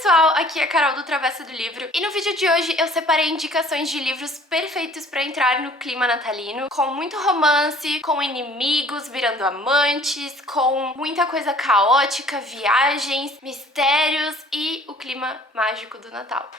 pessoal, aqui é a Carol do Travessa do Livro e no vídeo de hoje eu separei indicações de livros perfeitos pra entrar no clima natalino, com muito romance, com inimigos virando amantes, com muita coisa caótica, viagens, mistérios e o clima mágico do Natal.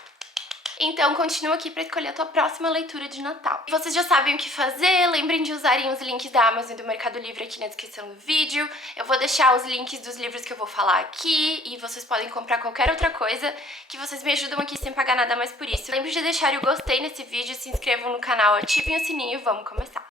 Então continua aqui para escolher a tua próxima leitura de Natal. Vocês já sabem o que fazer, lembrem de usarem os links da Amazon e do Mercado Livre aqui na descrição do vídeo. Eu vou deixar os links dos livros que eu vou falar aqui e vocês podem comprar qualquer outra coisa que vocês me ajudam aqui sem pagar nada mais por isso. Lembrem de deixar o gostei nesse vídeo, se inscrevam no canal, ativem o sininho e vamos começar.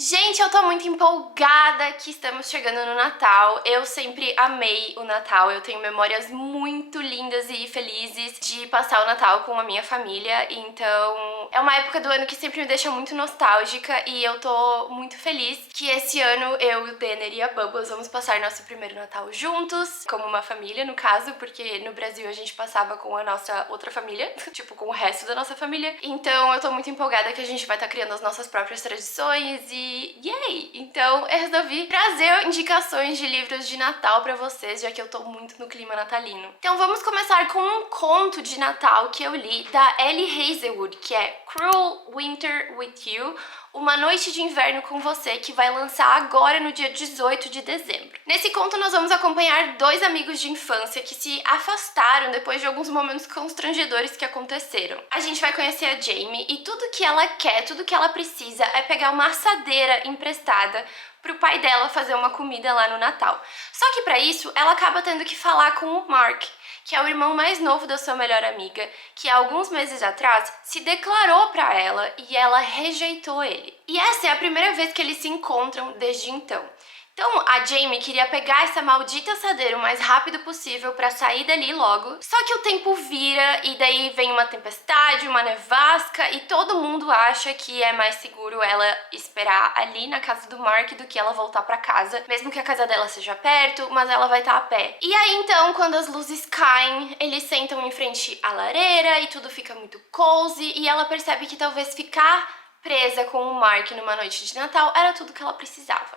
Gente, eu tô muito empolgada que estamos chegando no Natal. Eu sempre amei o Natal, eu tenho memórias muito lindas e felizes de passar o Natal com a minha família, então é uma época do ano que sempre me deixa muito nostálgica e eu tô muito feliz que esse ano eu, o Denner e a Bubbles vamos passar nosso primeiro Natal juntos, como uma família no caso, porque no Brasil a gente passava com a nossa outra família, tipo com o resto da nossa família, então eu tô muito empolgada que a gente vai estar criando as nossas próprias tradições e yay! Então eu resolvi trazer indicações de livros de Natal pra vocês, já que eu tô muito no clima natalino. Então vamos começar com um conto de Natal que eu li da Ellie Hazelwood, que é Cruel Winter with You, Uma Noite de Inverno com Você, que vai lançar agora no dia 18 de dezembro. Nesse conto nós vamos acompanhar dois amigos de infância que se afastaram depois de alguns momentos constrangedores que aconteceram. A gente vai conhecer a Jamie e tudo que ela quer, tudo que ela precisa é pegar uma assadeira emprestada pro pai dela fazer uma comida lá no Natal. Só que pra isso ela acaba tendo que falar com o Mark, que é o irmão mais novo da sua melhor amiga, que há alguns meses atrás se declarou pra ela e ela rejeitou ele. E essa é a primeira vez que eles se encontram desde então. Então a Jamie queria pegar essa maldita assadeira o mais rápido possível pra sair dali logo, só que o tempo vira e daí vem uma tempestade, uma nevasca e todo mundo acha que é mais seguro ela esperar ali na casa do Mark do que ela voltar pra casa, mesmo que a casa dela seja perto, mas ela vai estar a pé. E aí então, quando as luzes caem, eles sentam em frente à lareira e tudo fica muito cozy e ela percebe que talvez ficar presa com o Mark numa noite de Natal era tudo que ela precisava.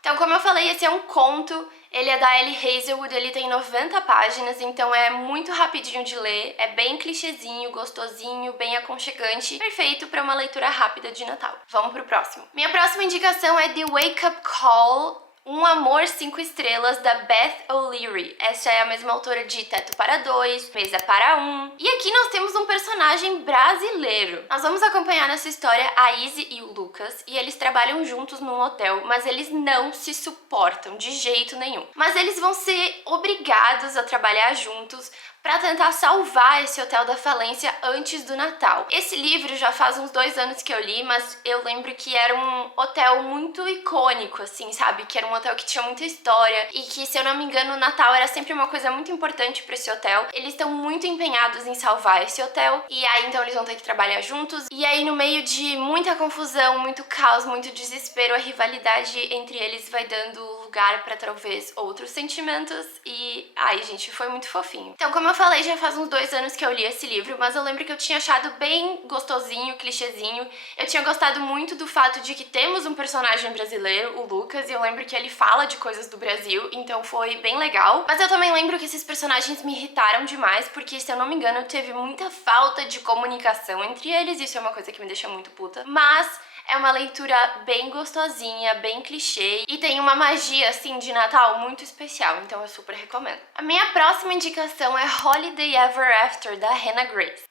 Então, como eu falei, esse é um conto, ele é da Ellie Hazelwood, ele tem 90 páginas, então é muito rapidinho de ler, é bem clichêzinho, gostosinho, bem aconchegante, perfeito para uma leitura rápida de Natal. Vamos pro próximo. Minha próxima indicação é The Wake Up Call, Um Amor 5 Estrelas, da Beth O'Leary. Essa é a mesma autora de Teto para Dois, Mesa para Um. E aqui nós temos um personagem brasileiro. Nós vamos acompanhar nessa história a Izzy e o Lucas, e eles trabalham juntos num hotel, mas eles não se suportam de jeito nenhum. Mas eles vão ser obrigados a trabalhar juntos para tentar salvar esse hotel da falência antes do Natal. Esse livro já faz uns 2 anos que eu li, mas eu lembro que era um hotel muito icônico, assim, sabe? Que era um hotel que tinha muita história e que, se eu não me engano, o Natal era sempre uma coisa muito importante para esse hotel. Eles estão muito empenhados em salvar esse hotel e aí então eles vão ter que trabalhar juntos. E aí, no meio de muita confusão, muito caos, muito desespero, a rivalidade entre eles vai dando lugar para talvez outros sentimentos e, ai, gente, foi muito fofinho. Então, como eu falei, já faz uns 2 anos que eu li esse livro, mas eu lembro que eu tinha achado bem gostosinho, clichêzinho. Eu tinha gostado muito do fato de que temos um personagem brasileiro, o Lucas, e eu lembro que ele fala de coisas do Brasil, então foi bem legal. Mas eu também lembro que esses personagens me irritaram demais, porque, se eu não me engano, teve muita falta de comunicação entre eles, isso é uma coisa que me deixa muito puta. Mas é uma leitura bem gostosinha, bem clichê e tem uma magia, assim, de Natal muito especial, então eu super recomendo. A minha próxima indicação é Holiday Ever After, da Hannah Grace.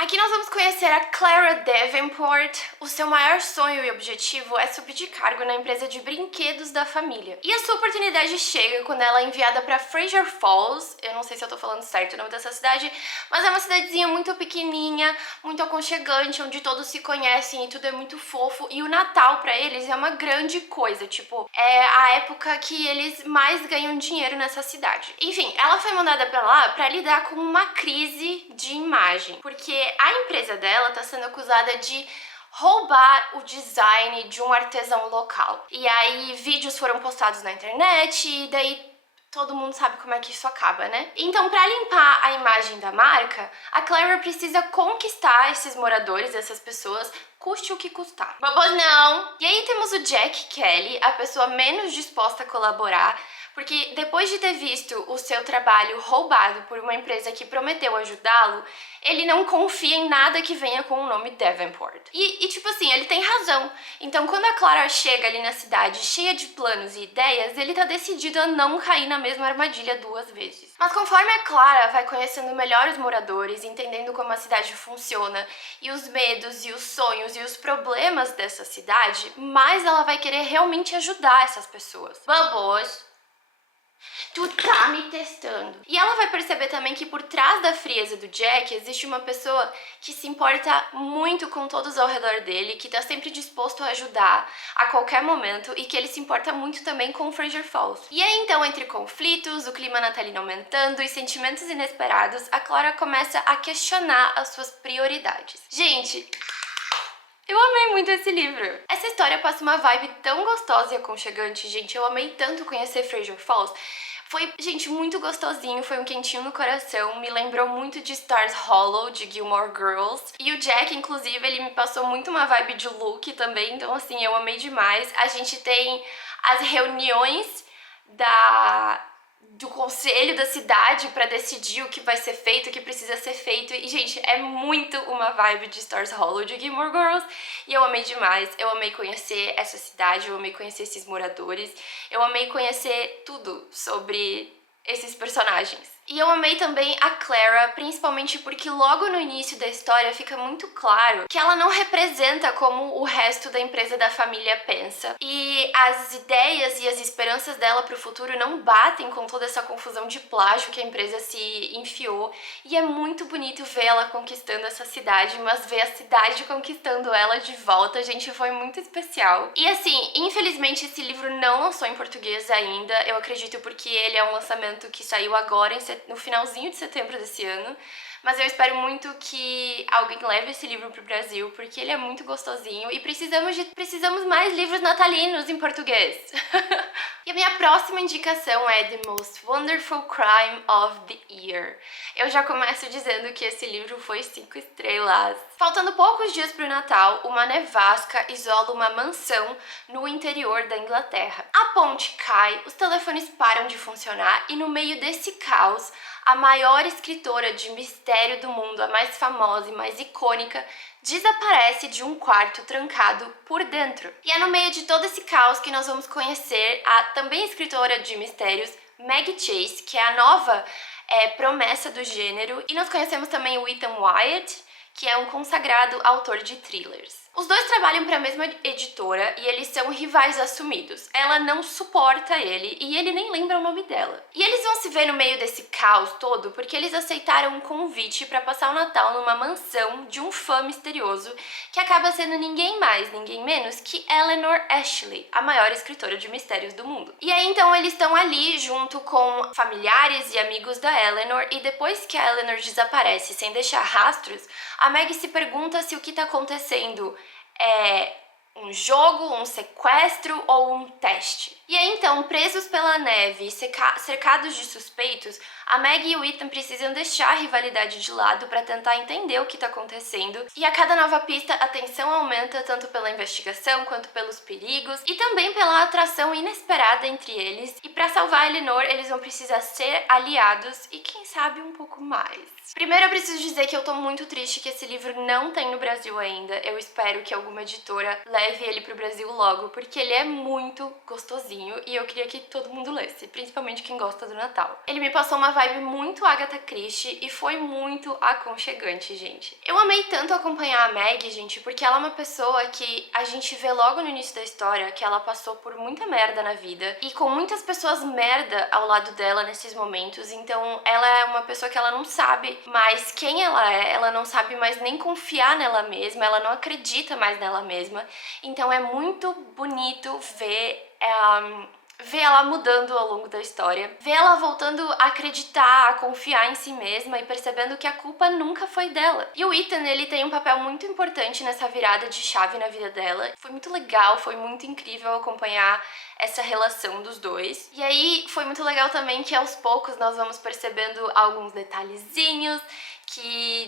Aqui nós vamos conhecer a Clara Davenport. O seu maior sonho e objetivo é subir de cargo na empresa de brinquedos da família. E a sua oportunidade chega quando ela é enviada para Fraser Falls. Eu não sei se eu tô falando certo o nome dessa cidade, mas é uma cidadezinha muito pequenininha, muito aconchegante, onde todos se conhecem e tudo é muito fofo. E o Natal pra eles é uma grande coisa, tipo, é a época que eles mais ganham dinheiro nessa cidade. Enfim, ela foi mandada pra lá pra lidar com uma crise de imagem, porque a empresa dela tá sendo acusada de roubar o design de um artesão local. E aí vídeos foram postados na internet e daí todo mundo sabe como é que isso acaba, né? Então, pra limpar a imagem da marca, a Clara precisa conquistar esses moradores, essas pessoas, custe o que custar. Bobos não! E aí temos o Jack Kelly, a pessoa menos disposta a colaborar, porque depois de ter visto o seu trabalho roubado por uma empresa que prometeu ajudá-lo, ele não confia em nada que venha com o nome Davenport. Tipo assim, ele tem razão. Então, quando a Clara chega ali na cidade cheia de planos e ideias, ele tá decidido a não cair na mesma armadilha 2 vezes. Mas conforme a Clara vai conhecendo melhor os moradores, entendendo como a cidade funciona e os medos e os sonhos e os problemas dessa cidade, mais ela vai querer realmente ajudar essas pessoas. Babos! Tu tá me testando. E ela vai perceber também que por trás da frieza do Jack existe uma pessoa que se importa muito com todos ao redor dele, que tá sempre disposto a ajudar a qualquer momento e que ele se importa muito também com Fraser Falls. E aí então, entre conflitos, o clima natalino aumentando e sentimentos inesperados, a Clara começa a questionar as suas prioridades. Gente, eu amei muito esse livro. Essa história passa uma vibe tão gostosa e aconchegante, gente. Eu amei tanto conhecer Fraser Falls. Foi, gente, muito gostosinho, foi um quentinho no coração, me lembrou muito de Stars Hollow, de Gilmore Girls. E o Jack, inclusive, ele me passou muito uma vibe de Luke também, então assim, eu amei demais. A gente tem as reuniões do conselho da cidade pra decidir o que vai ser feito, o que precisa ser feito. E, gente, é muito uma vibe de Stars Hollow, de Gilmore Girls. E eu amei demais. Eu amei conhecer essa cidade, eu amei conhecer esses moradores. Eu amei conhecer tudo sobre esses personagens. E eu amei também a Clara, principalmente porque logo no início da história fica muito claro que ela não representa como o resto da empresa da família pensa. E as ideias e as esperanças dela pro futuro não batem com toda essa confusão de plágio que a empresa se enfiou. E é muito bonito ver ela conquistando essa cidade, mas ver a cidade conquistando ela de volta, gente, foi muito especial. E assim, infelizmente esse livro não lançou em português ainda, eu acredito porque ele é um lançamento que saiu agora no finalzinho de setembro desse ano, mas eu espero muito que alguém leve esse livro pro Brasil, porque ele é muito gostosinho e precisamos mais livros natalinos em português. E a minha próxima indicação é The Most Wonderful Crime of the Year. Eu já começo dizendo que esse livro foi 5 estrelas. Faltando poucos dias para o Natal, uma nevasca isola uma mansão no interior da Inglaterra. A ponte cai, os telefones param de funcionar e no meio desse caos, a maior escritora de mistério do mundo, a mais famosa e mais icônica, desaparece de um quarto trancado por dentro. E é no meio de todo esse caos que nós vamos conhecer a também escritora de mistérios, Maggie Chase, que é a nova promessa do gênero. E nós conhecemos também o Ethan Wyatt, que é um consagrado autor de thrillers. Os dois trabalham para a mesma editora e eles são rivais assumidos. Ela não suporta ele e ele nem lembra o nome dela. E eles vão se ver no meio desse caos todo porque eles aceitaram um convite para passar o Natal numa mansão de um fã misterioso que acaba sendo ninguém mais, ninguém menos que Eleanor Ashley, a maior escritora de mistérios do mundo. E aí então eles estão ali junto com familiares e amigos da Eleanor e depois que a Eleanor desaparece sem deixar rastros, a Maggie se pergunta se o que está acontecendo é um jogo, um sequestro ou um teste. E aí então, presos pela neve e cercados de suspeitos, a Maggie e o Ethan precisam deixar a rivalidade de lado para tentar entender o que está acontecendo. E a cada nova pista, a tensão aumenta tanto pela investigação quanto pelos perigos e também pela atração inesperada entre eles. E para salvar a Eleanor, eles vão precisar ser aliados e quem sabe um pouco mais. Primeiro eu preciso dizer que eu tô muito triste que esse livro não tem no Brasil ainda. Eu espero que alguma editora leve ele pro Brasil logo, porque ele é muito gostosinho e eu queria que todo mundo lesse, principalmente quem gosta do Natal. Ele me passou uma vibe muito Agatha Christie e foi muito aconchegante, gente. Eu amei tanto acompanhar a Maggie, gente, porque ela é uma pessoa que a gente vê logo no início da história que ela passou por muita merda na vida e com muitas pessoas merda ao lado dela nesses momentos, então ela é uma pessoa que ela não sabe mais quem ela não sabe mais nem confiar nela mesma, ela não acredita mais nela mesma, então é muito bonito ver ela mudando ao longo da história, ver ela voltando a acreditar, a confiar em si mesma e percebendo que a culpa nunca foi dela. E o Ethan, ele tem um papel muito importante nessa virada de chave na vida dela. Foi muito legal, foi muito incrível acompanhar essa relação dos dois. E aí foi muito legal também que aos poucos nós vamos percebendo alguns detalhezinhos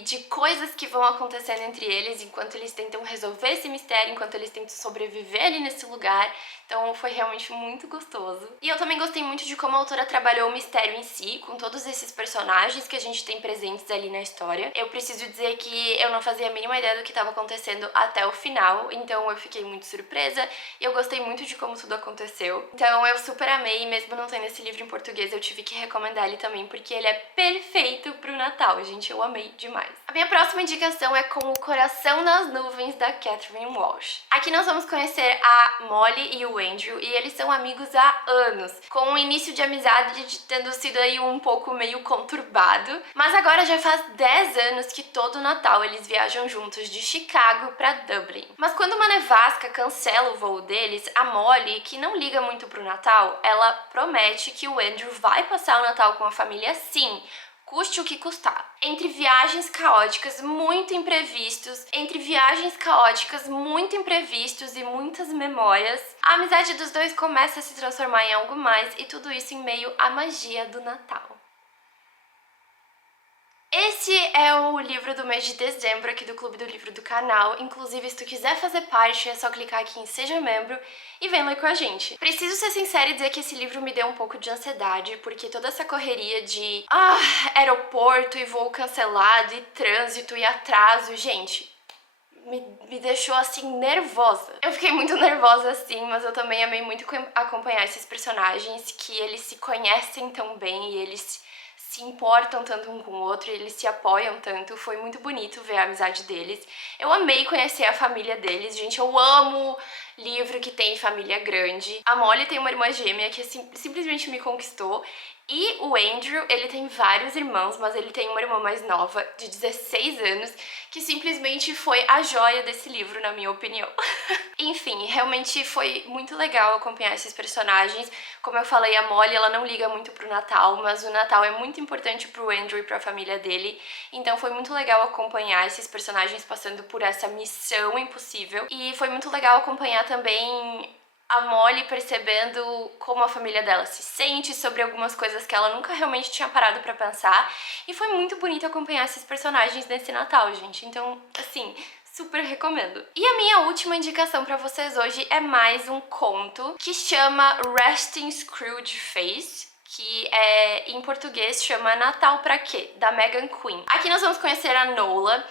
de coisas que vão acontecendo entre eles enquanto eles tentam resolver esse mistério, enquanto eles tentam sobreviver ali nesse lugar. Então foi realmente muito gostoso. E eu também gostei muito de como a autora trabalhou o mistério em si, com todos esses personagens que a gente tem presentes ali na história. Eu preciso dizer que eu não fazia a mínima ideia do que estava acontecendo até o final, então eu fiquei muito surpresa e eu gostei muito de como tudo aconteceu. Então eu super amei, e mesmo não tendo esse livro em português, eu tive que recomendar ele também, porque ele é perfeito pro Natal, gente, eu amei demais. A minha próxima indicação é Com o Coração nas Nuvens, da Catherine Walsh. Aqui nós vamos conhecer a Molly e o Andrew, e eles são amigos há anos, com um início de amizade tendo sido aí um pouco meio conturbado, mas agora já faz 10 anos que todo Natal eles viajam juntos de Chicago pra Dublin. Mas quando uma nevasca cancela o voo deles, a Molly, que não liga muito pro Natal, ela promete que o Andrew vai passar o Natal com a família sim, custe o que custar. Entre viagens caóticas muito imprevistos e muitas memórias, a amizade dos dois começa a se transformar em algo mais, e tudo isso em meio à magia do Natal. Esse é o livro do mês de dezembro aqui do Clube do Livro do canal. Inclusive, se tu quiser fazer parte, é só clicar aqui em Seja Membro e vem ler com a gente. Preciso ser sincera e dizer que esse livro me deu um pouco de ansiedade, porque toda essa correria de aeroporto e voo cancelado e trânsito e atraso, gente, me deixou assim nervosa. Eu fiquei muito nervosa assim, mas eu também amei muito acompanhar esses personagens, que eles se conhecem tão bem e eles se importam tanto um com o outro, e eles se apoiam tanto. Foi muito bonito ver a amizade deles. Eu amei conhecer a família deles, gente, eu amo livro que tem família grande. A Molly tem uma irmã gêmea que simplesmente me conquistou. E o Andrew, ele tem vários irmãos, mas ele tem uma irmã mais nova, de 16 anos, que simplesmente foi a joia desse livro, na minha opinião. Enfim, realmente foi muito legal acompanhar esses personagens. Como eu falei, a Molly, ela não liga muito pro Natal, mas o Natal é muito importante pro Andrew e pra família dele. Então foi muito legal acompanhar esses personagens passando por essa missão impossível. E foi muito legal acompanhar também a Molly percebendo como a família dela se sente, sobre algumas coisas que ela nunca realmente tinha parado pra pensar. E foi muito bonito acompanhar esses personagens nesse Natal, gente. Então, assim, super recomendo. E a minha última indicação pra vocês hoje é mais um conto que chama Resting Scrooge Face, que em português chama Natal Pra Quê? Da Megan Quinn. Aqui nós vamos conhecer a Nola,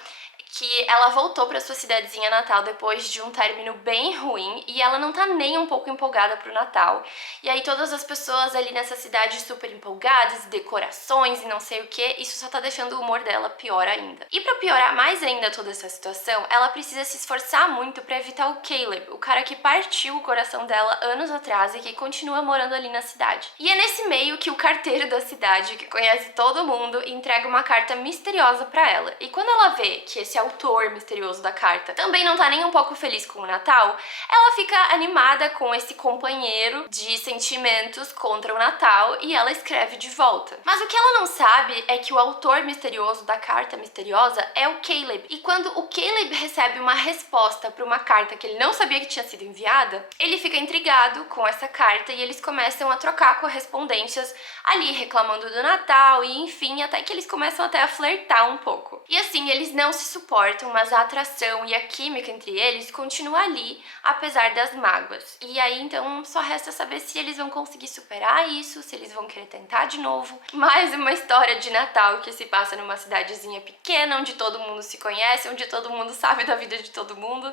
que ela voltou pra sua cidadezinha natal depois de um término bem ruim, e ela não tá nem um pouco empolgada pro Natal. E aí todas as pessoas ali nessa cidade super empolgadas, decorações e não sei o que, isso só tá deixando o humor dela pior ainda. E pra piorar mais ainda toda essa situação, ela precisa se esforçar muito pra evitar o Caleb, o cara que partiu o coração dela anos atrás e que continua morando ali na cidade. E é nesse meio que o carteiro da cidade, que conhece todo mundo, entrega uma carta misteriosa pra ela. E quando ela vê que esse autor misterioso da carta também não tá nem um pouco feliz com o Natal, ela fica animada com esse companheiro de sentimentos contra o Natal e ela escreve de volta. Mas o que ela não sabe é que o autor misterioso da carta misteriosa é o Caleb. E quando o Caleb recebe uma resposta para uma carta que ele não sabia que tinha sido enviada, ele fica intrigado com essa carta e eles começam a trocar correspondências ali, reclamando do Natal e enfim, até que eles começam até a flertar um pouco. E assim, eles não se suportam, mas a atração e a química entre eles continua ali, apesar das mágoas. E aí, então, só resta saber se eles vão conseguir superar isso, se eles vão querer tentar de novo. Mais uma história de Natal que se passa numa cidadezinha pequena, onde todo mundo se conhece, onde todo mundo sabe da vida de todo mundo.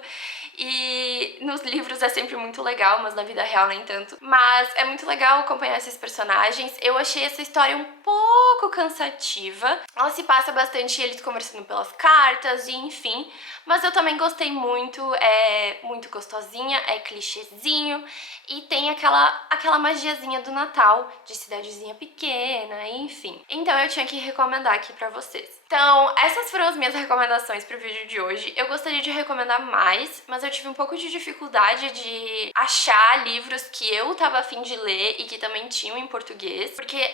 E nos livros é sempre muito legal, mas na vida real nem tanto. Mas é muito legal acompanhar esses personagens. Eu achei essa história um pouco cansativa. Ela se passa bastante eles conversando pelas cartas e enfim. Mas eu também gostei muito, é muito gostosinha, é clichêzinho e tem aquela magiazinha do Natal, de cidadezinha pequena, enfim. Então eu tinha que recomendar aqui pra vocês. Então, essas foram as minhas recomendações pro vídeo de hoje. Eu gostaria de recomendar mais, mas eu tive um pouco de dificuldade de achar livros que eu tava a fim de ler e que também tinham em português, porque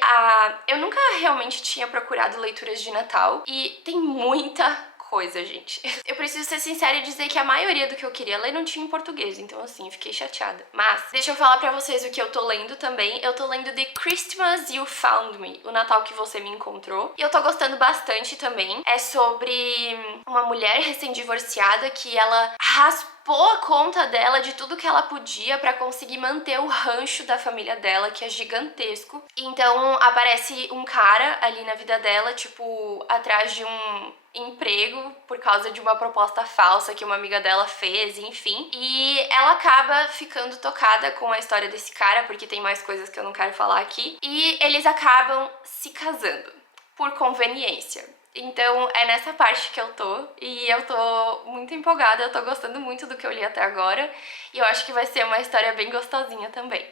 eu nunca realmente tinha procurado leituras de Natal e tem muita coisa, gente. Eu preciso ser sincera e dizer que a maioria do que eu queria ler não tinha em português, então assim, fiquei chateada. Mas deixa eu falar pra vocês o que eu tô lendo também. Eu tô lendo The Christmas You Found Me, O Natal que Você Me Encontrou. E eu tô gostando bastante também. É sobre uma mulher recém-divorciada que ela raspou a conta dela de tudo que ela podia pra conseguir manter o rancho da família dela, que é gigantesco. Então aparece um cara ali na vida dela, tipo, atrás de um emprego por causa de uma proposta falsa que uma amiga dela fez, enfim. E ela acaba ficando tocada com a história desse cara, porque tem mais coisas que eu não quero falar aqui. E eles acabam se casando por conveniência. Então é nessa parte que eu tô, e eu tô muito empolgada, eu tô gostando muito do que eu li até agora, e eu acho que vai ser uma história bem gostosinha também.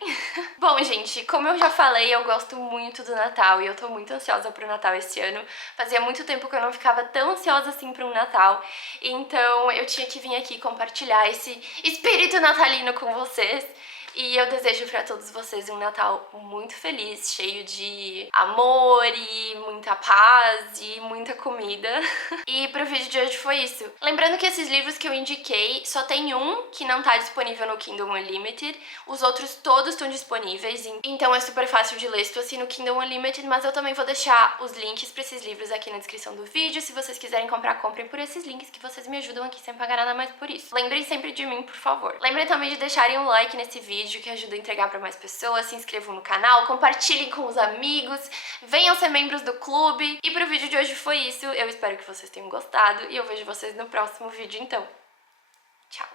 Bom, gente, como eu já falei, eu gosto muito do Natal, e eu tô muito ansiosa pro Natal esse ano. Fazia muito tempo que eu não ficava tão ansiosa assim pro Natal, então eu tinha que vir aqui compartilhar esse espírito natalino com vocês. E eu desejo pra todos vocês um Natal muito feliz, cheio de amor e muita paz e muita comida. E pro vídeo de hoje foi isso. Lembrando que esses livros que eu indiquei, só tem um que não tá disponível no Kindle Unlimited, os outros todos estão disponíveis, então é super fácil de ler se tu assina o Kindle Unlimited, mas eu também vou deixar os links pra esses livros aqui na descrição do vídeo. Se vocês quiserem comprar, comprem por esses links que vocês me ajudam aqui sem pagar nada mais por isso. Lembrem sempre de mim, por favor. Lembrem também de deixarem um like nesse vídeo, que ajuda a entregar pra mais pessoas, se inscrevam no canal, compartilhem com os amigos, venham ser membros do clube. E pro vídeo de hoje foi isso, eu espero que vocês tenham gostado e eu vejo vocês no próximo vídeo então. Tchau!